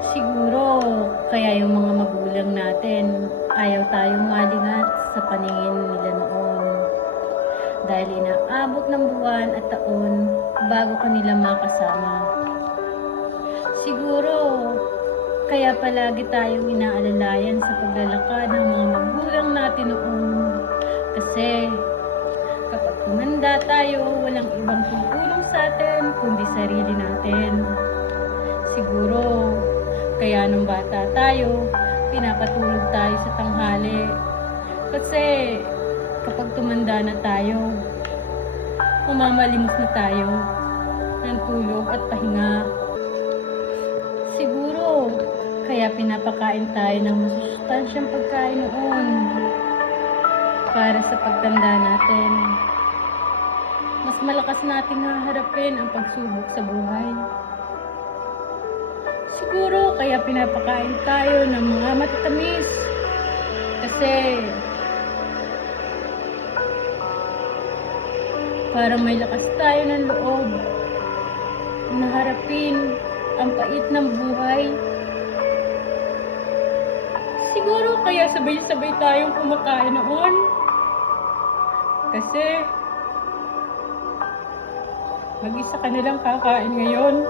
Siguro, kaya yung mga magulang natin, ayaw tayong malingat sa paningin nila noon. Dahil inaabot ng buwan at taon bago kanila makasama. Siguro, kaya palagi tayong inaalalayan sa paglalakad ng mga magulang natin noon. Kasi, kapag tumanda tayo, walang ibang tutulong sa atin kundi sarili natin. Siguro, kaya nung bata tayo, pinapatulog tayo sa tanghali. Kasi, kapag tumanda na tayo, mamamalimos na tayo ng tulog at pahinga. Siguro, kaya pinapakain tayo ng masusustansyang pagkain noon para sa pagtanda natin. Mas malakas nating haharapin ang pagsubok sa buhay. Siguro kaya pinapakain tayo ng mga matatamis kasi para may lakas tayo ng loob na harapin ang pait ng buhay. Siguro kaya sabay-sabay tayong kumakain noon kasi mag-isa ka nilang kakain ngayon.